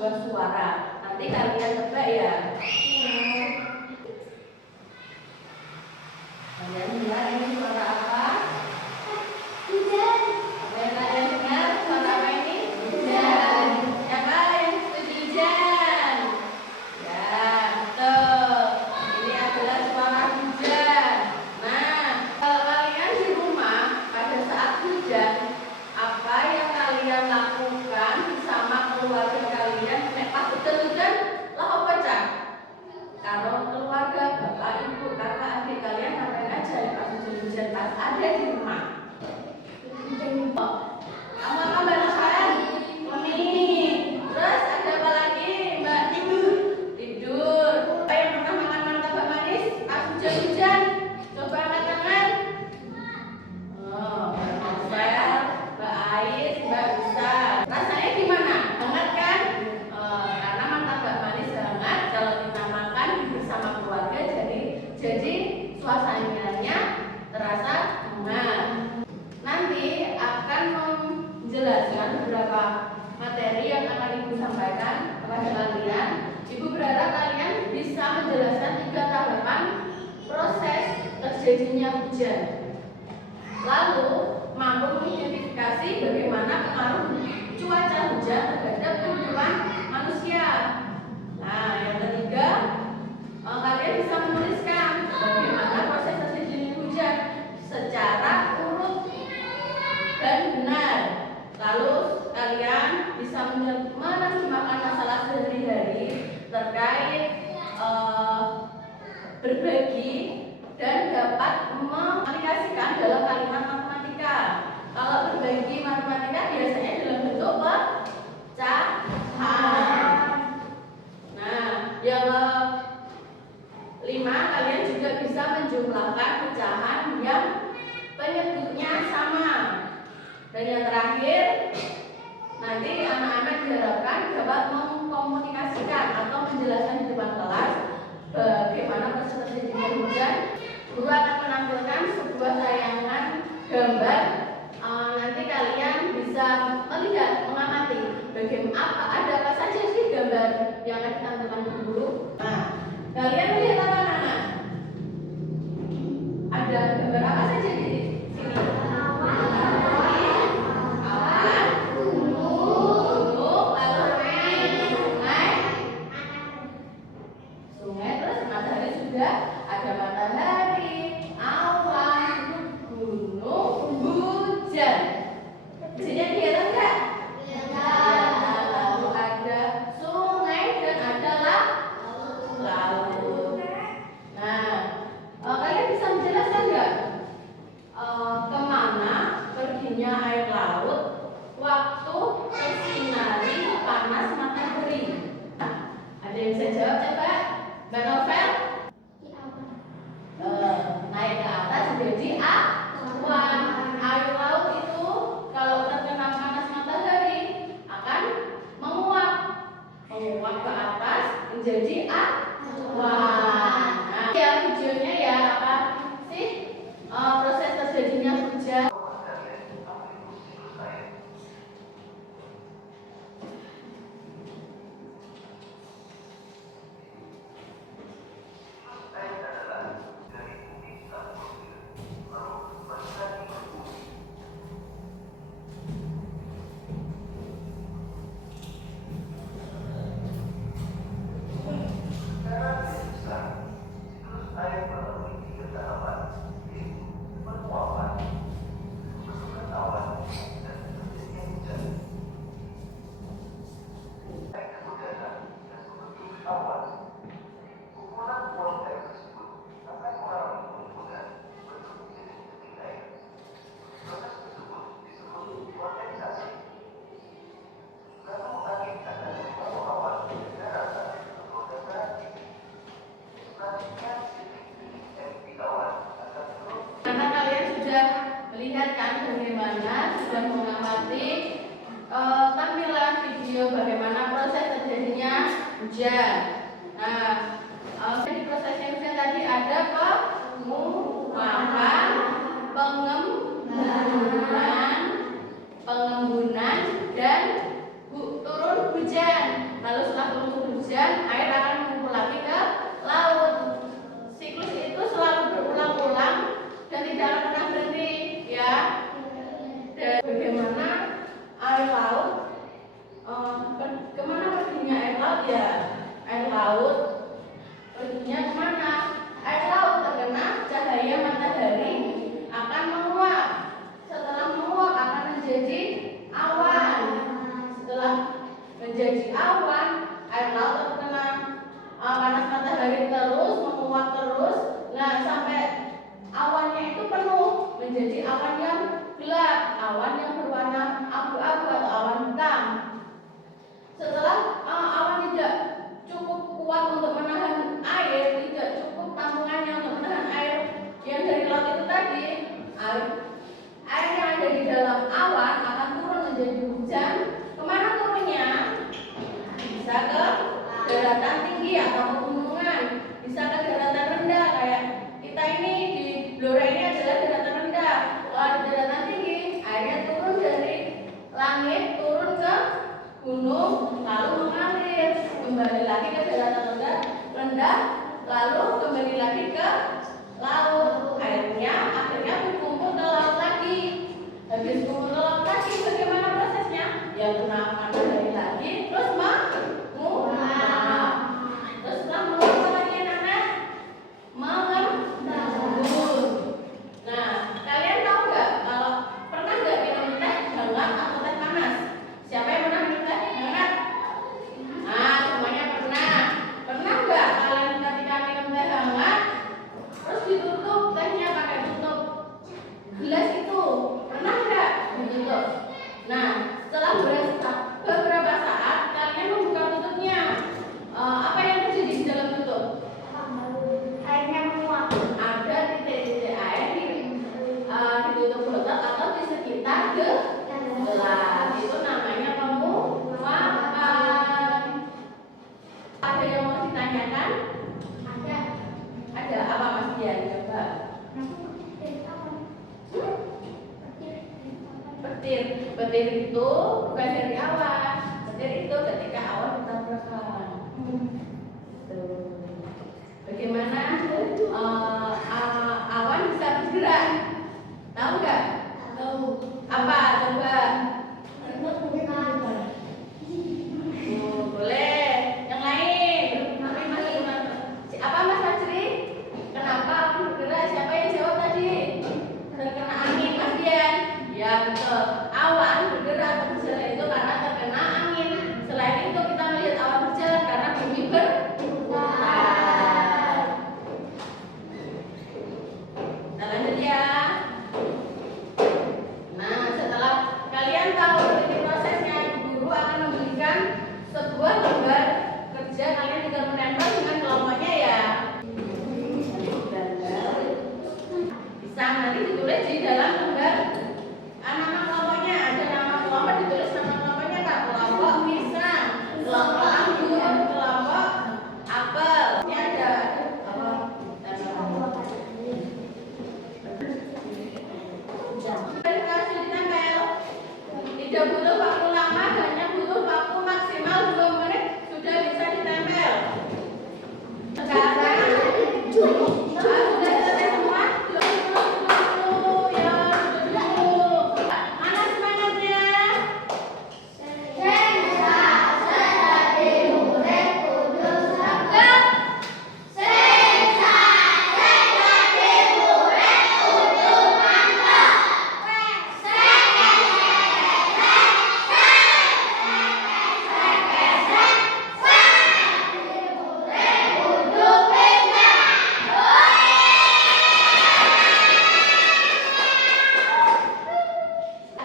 sebuah suara. Nanti kalian tebak ya. Kalian dengar ini suara apa? Hujan. Kalian dengar suara apa ini? Hujan. Siapa yang setuju hujan? Ya, betul. Ini adalah suara hujan. Nah, kalau kalian di rumah pada saat hujan, apa yang kalian lakukan bersama keluarga kalian? Pas hujan-hujan, lah apa cak? Kalau keluarga, bapak, ibu, kakak, adik kalian ngapain aja pas hujan-hujan pas ada di rumah? Kamu apa Mbak Novel? Mami. Terus ada apa lagi Mbak? Tidur. Apa yang pernah makan martabak manis pas hujan-hujan? Coba angkat tangan. Oh, Mbak Novel, Mbak Ais, Mbak Bisa. Rasanya gimana? Hangat kan? Karena martabak manis hangat kalau kita makan bersama keluarga, jadi suasananya terasa hangat. Nanti akan menjelaskan beberapa materi yang akan Ibu sampaikan kepada kalian. Ibu berharap kalian bisa menjelaskan 3 tahapan proses terjadinya hujan. Lalu mampu mengidentifikasi bagaimana pengaruh cuaca hujan terhadap kehidupan manusia. Nah, yang ketiga, kalian bisa menuliskan bagaimana proses terjadinya hujan secara urut dan benar. Lalu kalian bisa menerjemahkan masalah sehari-hari terkait berbagi dan dapat mengaplikasikan dalam kalimat matematika. Kalau berbagi matematika biasanya dalam bentuk pecahan. Nah, yang kelima, kalian juga bisa menjumlahkan pecahan yang penyebutnya sama. Dan yang terakhir, nanti anak-anak diharapkan dapat mengkomunikasikan atau menjelaskan di depan kelas bagaimana proses terjadinya hujan. Guru akan menampilkan sebuah tayangan gambar. Nanti kalian bisa melihat, mengamati bagaimana ada apa saja sih gambar yang akan ditampilkan guru. Nah, kalian lihat apa anak-anak? Ada gambar apa saja di sini? Ada matahari, awan, gunung, hujan. Hujannya kelihatan enggak? Kelihatan. Lalu ada sungai dan ada laut. Nah, kalian bisa menjelaskan enggak kemana perginya air laut waktu tersinari panas matahari? Nah, ada yang bisa jawab coba? Mbak Novel? Naik ke atas jadi awan. Air laut itu kalau terkena panas matahari akan menguap ke atas menjadi awan. Nah, ya videonya ya apa sih proses terjadinya hujan. Melihat kan bagaimana sudah mengamati tampilan video bagaimana proses terjadinya hujan. Nah, di prosesnya hujan tadi ada penguapan, pengembunan, dan turun hujan. Lalu setelah turun hujan, air akan mengumpul lagi ke laut. Siklus itu selalu berulang-ulang dan tidak akan pernah berhenti, ya. Dan bagaimana air laut? Kemana perginya air laut ya? Air laut perginya kemana? Air laut terkena cahaya matahari akan menguap. Setelah menguap akan menjadi awan. Setelah menjadi awan, air laut terkena panas matahari terus menguap terus. Nah, sampai awannya itu penuh menjadi awan yang gelap, awan yang berwarna abu-abu atau awan hitam. Setelah awan tidak cukup kuat untuk menahan air, tidak cukup tampungannya untuk menahan air yang dari laut itu tadi, air yang ada di dalam awan akan turun menjadi hujan. Kemana turunnya? Bisa ke daratan tinggi atau pegunungan, bisa ke daratan rendah. Kayak kita ini di Blora ini adalah daratan rendah. Kalau di daratan tinggi, airnya turun dari langit, turun ke gunung, lalu mengalir kembali lagi ke daratan rendah, lalu kembali lagi ke laut. Airnya akhirnya berkumpul ke laut lagi. Habis kumpul ke laut lagi, bagaimana prosesnya? Ya kena matahari lagi, terus menguap. Terus setelah menguap apa lagi anak-anak? Mengembun. Nah, kalian tahu nggak kalau pernah nggak minum teh hangat atau teh panas? Siapa yang pernah minum teh hangat? Nah, semuanya pernah. Pernah nggak kalian ketika minum teh hangat terus ditutup tehnya pakai tutup gelas itu? Pernah nggak ditutup? Nah, setelah beberapa saat kalian membuka tutupnya, apa yang terjadi di dalam tutup? Airnya menguap. Ada titik-titik air di tutup botol atau di sekitar gelas. Itu namanya penguapan. Ada yang mau ditanyakan? Ada. Ada apa Mas Dian? Coba. Petir itu bukan dari awan. Petir itu ketika awan bertabrakan. Tuh. Bagaimana awan bisa bergerak? Tahu nggak? Tahu. Apa? Coba. Boleh. Yang lain. Apa Mas Fajri? Kenapa awan bergerak? Siapa yang jawab tadi? Terkena angin, Mas Dian. Ya betul. Awan bergerak atau berjalan itu karena terkena angin. Selain itu kita melihat awan berjalan karena bumi berputar. Kita lanjut ya. Nah, setelah kalian tahu ini prosesnya, guru akan memberikan sebuah lembar kerja. Kalian tinggal menempel dengan kelompoknya ya. Bisa nanti ditulis di dalam lembar. Nama kelompoknya ada nama kelompok, ditulis nama kelompoknya Kak. Kelompok pisang, kelompok anggur, kelompok apel. Ini ada apa? Kasih ditempel. Tidak butuh waktu lama, hanya butuh waktu maksimal 2 menit sudah bisa ditempel. Sekarang sudah selesai semua? Belum ya, sudah dulu. Mana semangatnya?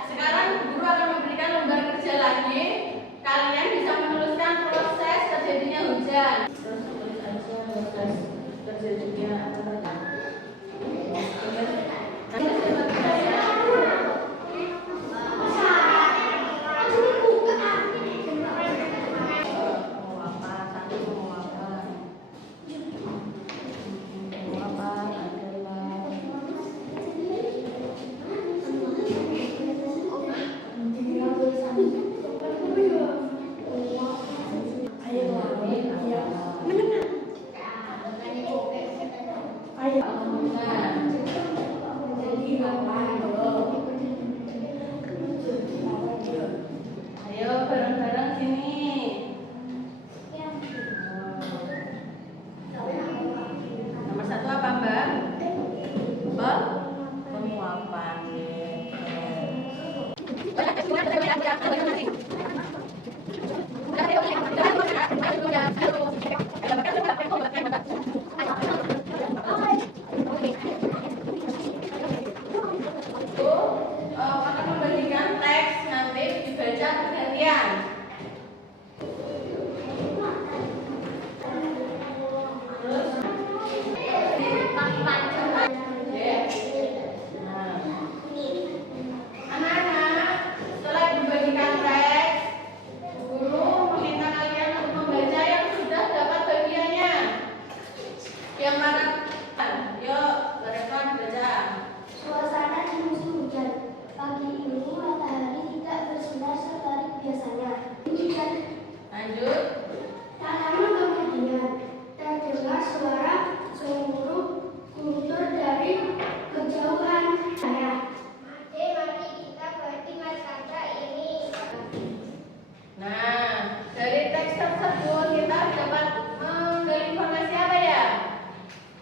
Sekarang guru akan memberikan lembar kerja lagi. Kalian bisa menuliskan proses terjadinya hujan. Terus tulis aja proses terjadinya dari teks tersebut kita dapat menggali informasi apa ya?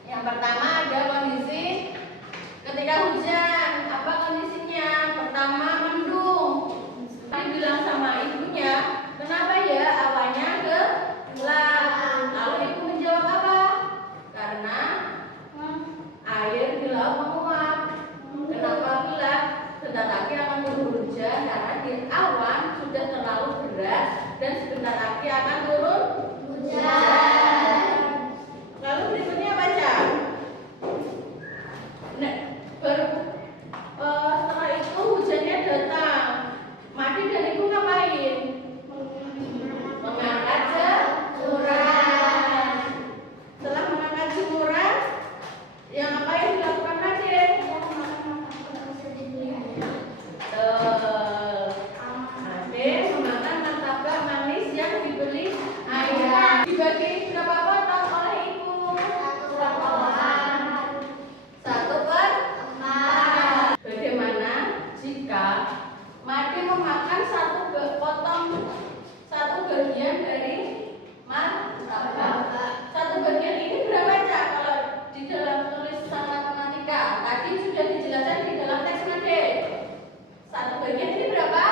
Yang pertama ada kondisi ketika hujan. Apa kondisinya? Pertama mendung. Dia bilang sama ibunya, kenapa ya awannya gelap? Lalu ibu menjawab apa? Karena air di laut menguap. Kenapa gelap? Sebentar lagi akan turun hujan karena di awan sudah terlalu berat dan sebentar lagi akan turun hujan. Lalu berikutnya baca. Nah, setelah itu hujannya datang. Madi dan ibu ngapain? Mengangkat jemuran. Setelah mengangkat jemuran, yang ngapain dilakukan Madi? Madi memakan martabak manis yang dibeli ayah. Dibagi berapa potong oleh ibu? 1/4. Bagaimana jika Madi memakan satu bagian dari martabak? Satu bagian ini berapa Cak? Kalau di dalam tulisan matematika tadi sudah dijelaskan di dalam teks Madi. Satu bagian ini berapa?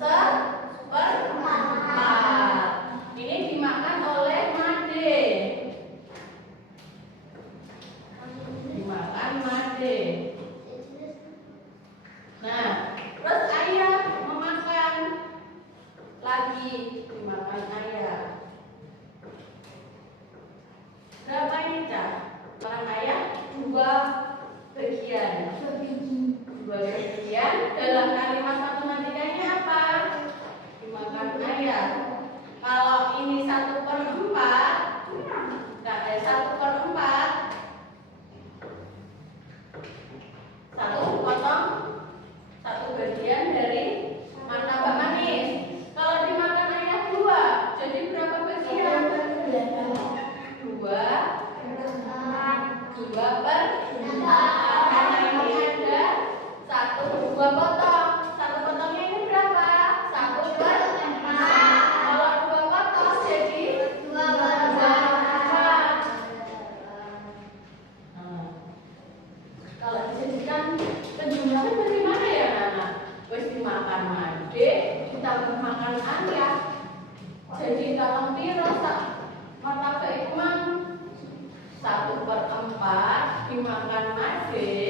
1/4. Ini dimakan oleh Madi. Dimakan Madi. Nah, terus ayah memakan lagi, dimakan ayah. Berapa ini Cak? Makan ayah 2 bagian. 2 bagian dalam kalimat matematikanya apa? Dimakan ayah. Kalau ini 1/4, kata 1/4, satu potong satu bagian dari martabak manis. Kalau dimakan ayah 2, jadi berapa bagian? 2 per 4. Karena ini ada 2 potong. Satu potongnya ini berapa? 1/4. Kalau 2 potong jadi 2/4. Kalau dijadikan penjumlahan bagaimana ya anak? Wis dimakan Madi, ditambah makan ayah. Jadi kalau piro martabak itu mang 1/4 dimakan Madi,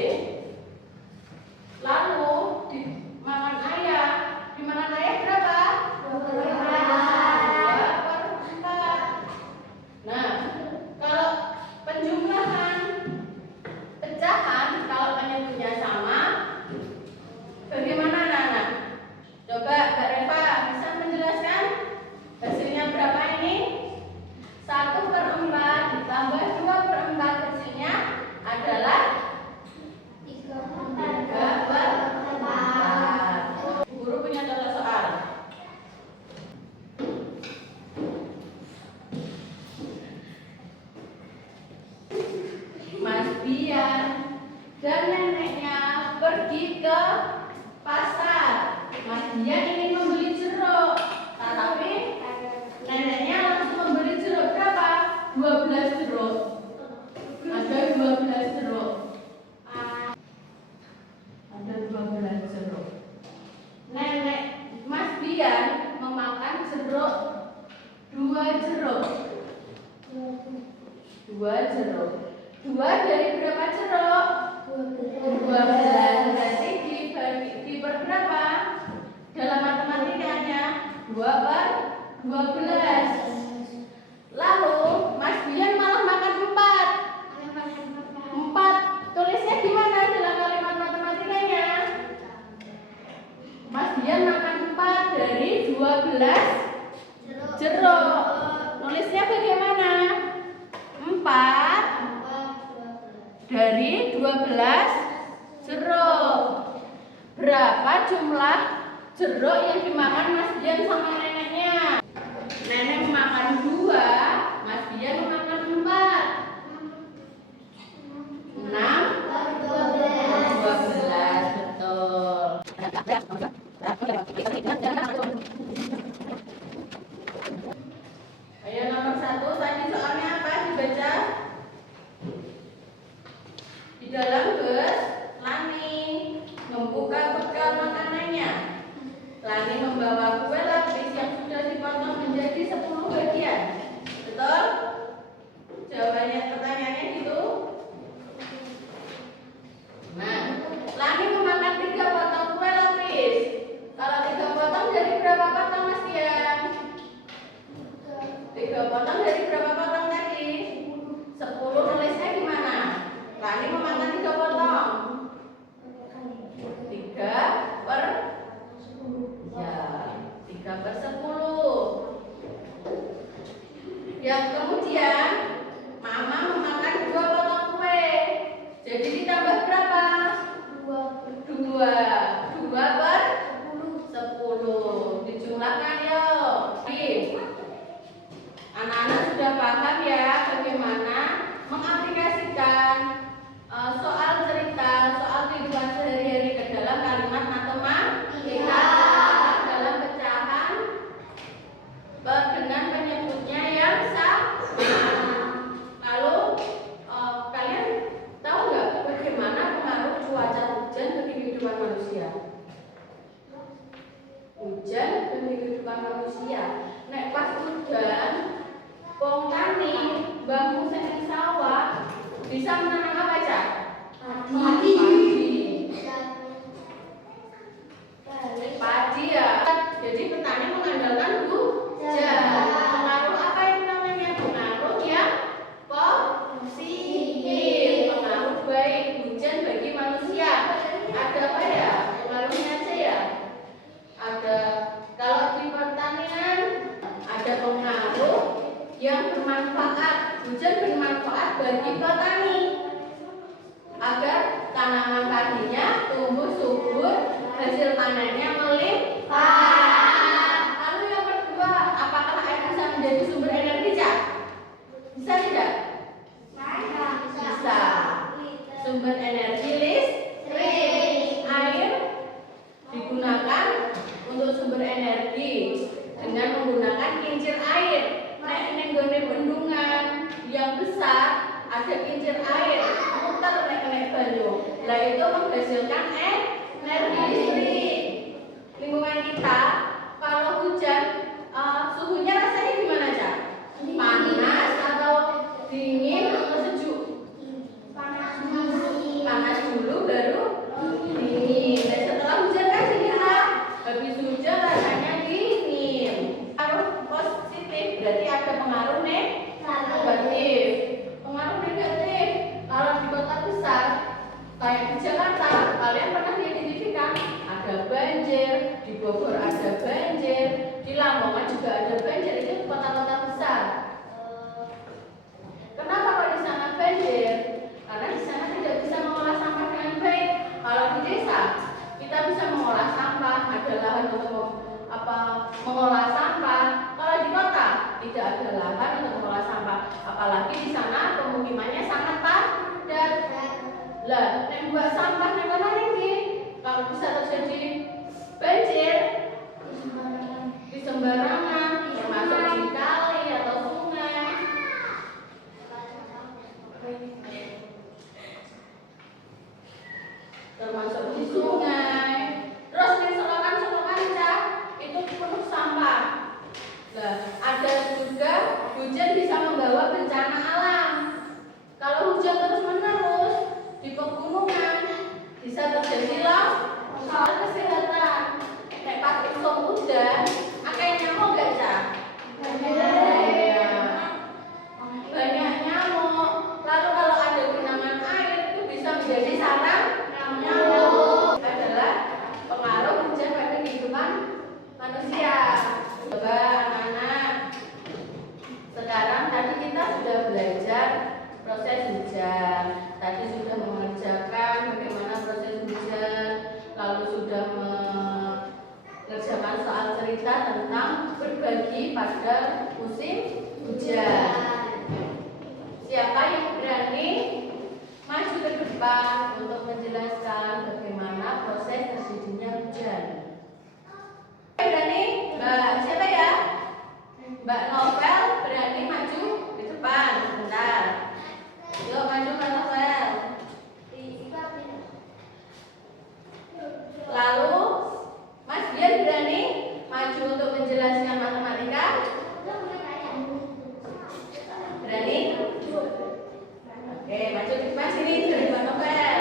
lalu dimakan ayah. Dimakan ayah berapa? 2/4. Nah, kalau penjumlahan pecahan, kalau penyebutnya sama, bagaimana anak-anak? Coba Mbak Reva bisa menjelaskan hasilnya berapa ini? 1/4 ditambah 2/4 hasilnya adalah 3/4. Guru punya contoh soal. Mas Bian dan neneknya pergi ke pasar. Mas Bian ingin membeli jeruk, tetapi neneknya langsung membeli jeruk berapa? 12 jeruk. Ada 12 jeruk. Ada 12 jeruk. Nenek Mas Bian memakan jeruk 2 jeruk. 2 jeruk. 2 dari berapa jeruk? 12. Berarti dibagi per berapa? Dalam matematikanya 2/12. Lalu Mas Bian malah makan 4. 4. Tulisnya gimana dalam kalimat matematikanya? Mas Bian makan 4 dari 12 jeruk. Nulisnya bagaimana? 4 dari 12 jeruk. Berapa jumlah jeruk yang dimakan Mas Bian sama neneknya? Nenek makan 2, Mas Bian makan 4. 6 12, betul. potong dari berapa potong tadi? 10. Nulisnya gimana? Rani memakan 3 potong. 3 per ya 3/10. Yang kemudian Mama memakan 2 potong kue. Jadi ditambah berapa? 2 per 10. Dijumlahkan yuk. Anak-anak sudah paham ya bagaimana mengaplikasikan soal cerita, soal kehidupan sehari-hari ke dalam kalimat matematika dalam pecahan dengan penyebutnya yang sama. Lalu kalian tahu nggak bagaimana pengaruh cuaca hujan bagi kehidupan manusia? Hujan bagi kehidupan manusia. Nek pas hujan, wong tani bangun sing sawah bisa menanam apa aja? Padi ya. Jadi petani mengandalkan hujan. Pengaruh apa itu namanya? Pengaruh yang positif. Pengaruh baik hujan bagi manusia. Ada apa ya? Pengaruhnya aja ya. Ada kalau di pertanian ada pengaruh yang bermanfaat. Hujan bermanfaat bagi petani agar tanaman padinya tumbuh subur, hasil panennya melimpah. Lalu yang kedua, apakah air bisa menjadi sumber energi, Cak? Bisa tidak? Bisa. Sumber energi listrik. Air digunakan untuk sumber energi dengan menggunakan kincir air. Nek ning gone bendungan yang besar ada kincir air, muter nek banyu. Lah itu menghasilkan energi listrik. Lingkungan kita kalau hujan suhunya rasanya gimana, Cak? Panas atau dingin atau sejuk? Panas dulu baru dingin. Dan setelah hujan kan kita habis hujan rasanya dingin. Pengaruh positif berarti ada pengaruh negatif. Pengaruh negatif kalau di kota besar kayak di Jakarta, kalian pernah diidentifikkan ada banjir, di Bogor ada banjir, di Lamongan juga ada banjir. Itu kota-kota besar. Kenapa kalau di sana banjir? Karena di sana tidak bisa mengolah sampah dengan baik. Kalau di desa kita bisa mengolah sampah, ada lahan untuk mengolah sampah. Kalau di kota tidak ada lahan untuk mengolah sampah, apalagi di sana pemukimannya sangat padat. Lah, yang buat sampah yang mana lagi? Kalau bisa terjadi banjir di sembarangan, termasuk di kali atau sungai. Termasuk di sungai. Terus di selokan-selokan, Cak, itu penuh sampah. Nah, ada juga hujan bisa membawa bencana alam. Kalau hujan terus-menerus di pegunungan bisa terjadi longsor kesehatan. Nek pas musim hujan, akeh nyamuk gak, Cak? Banyak nyamuk. Lalu kalau ada genangan air itu bisa menjadi sarang nyamuk. Adalah pengaruh hujan pada kehidupan manusia. Coba anak-anak, sekarang tadi kita sudah belajar proses hujan. Tadi sudah mengerjakan bagaimana proses hujan, lalu sudah mengerjakan soal cerita tentang berbagi pada musim hujan. Siapa yang berani maju ke depan untuk menjelaskan bagaimana proses terjadinya hujan? Berani? Mbak siapa ya? Mbak Novel berani maju ke depan sebentar. Yuk maju Mbak Novel. Lalu Mas Bian berani maju untuk menjelaskan matematika? Berani? Oke, maju ke depan sini dari Mbak Novel.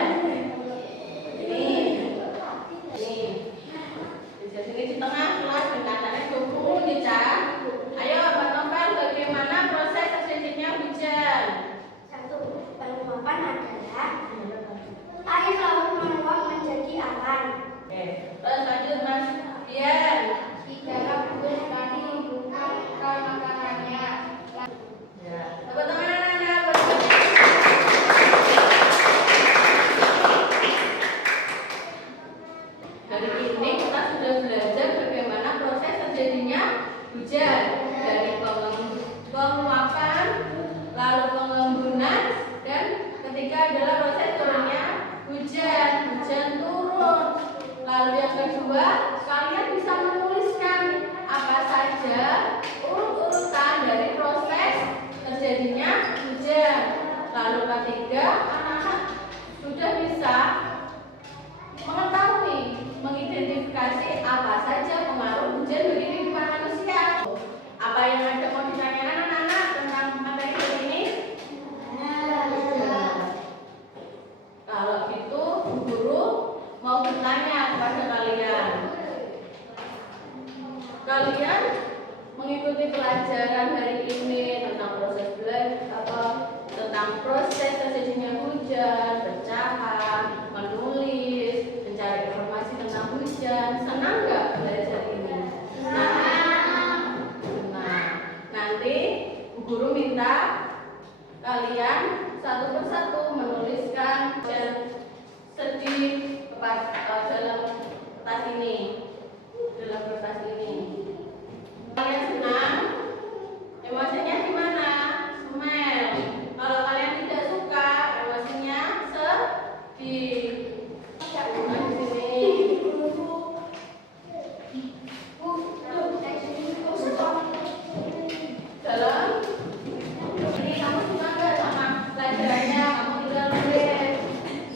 pelajaran hari ini tentang proses belajar, tentang proses terjadinya hujan, bercahap, menulis, mencari informasi tentang hujan. Senang nggak belajar ini? Nah, nanti Bu Guru minta kalian satu persatu menuliskan sedih dalam kertas ini, Kalian senang? Emosinya gimana? Semel. Kalau kalian tidak suka, emosinya sedih. Nah, di sini. Dalam ini kamu suka nggak sama pelajarannya? Kamu tinggal nulis.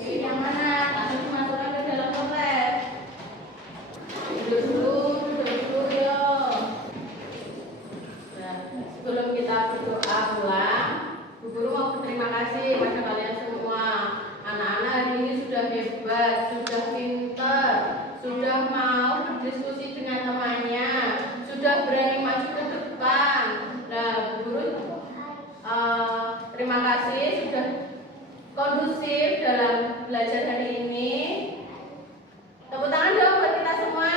Pilih yang mana? Langsung masukkan ke dalam kertas. Duduk dulu yuk. Nah, sebelum kita berdoa pulang, Bu Guru mau berterima kasih pada kalian semua. Anak-anak hari ini sudah hebat, sudah pintar, sudah mau berdiskusi dengan temannya, sudah berani maju ke depan. Nah, Bu Guru terima kasih sudah kondusif dalam belajar hari ini. Tepuk tangan dong buat kita semua.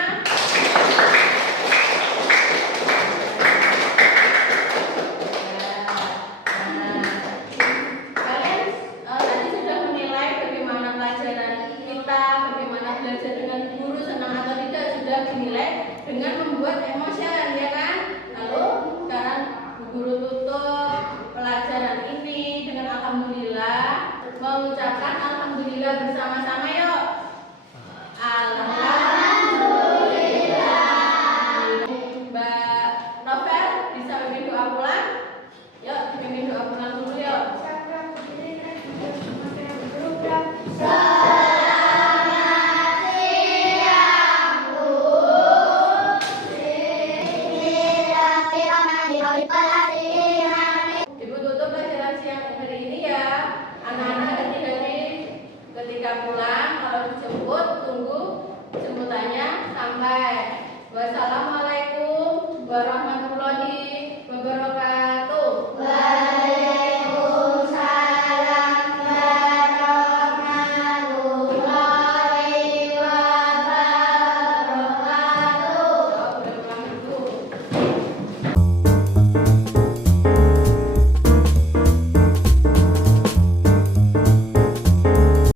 Kalian tadi sudah menilai bagaimana pelajaran kita, bagaimana belajar dengan guru, senang atau tidak, sudah dinilai dengan membuat emotion, ya kan? Lalu sekarang Bu Guru tutup pelajaran ini dengan alhamdulillah, mengucapkan alhamdulillah bersama-sama yuk. Alhamdulillah. Mbak Novel bisa memimpin doa pulang?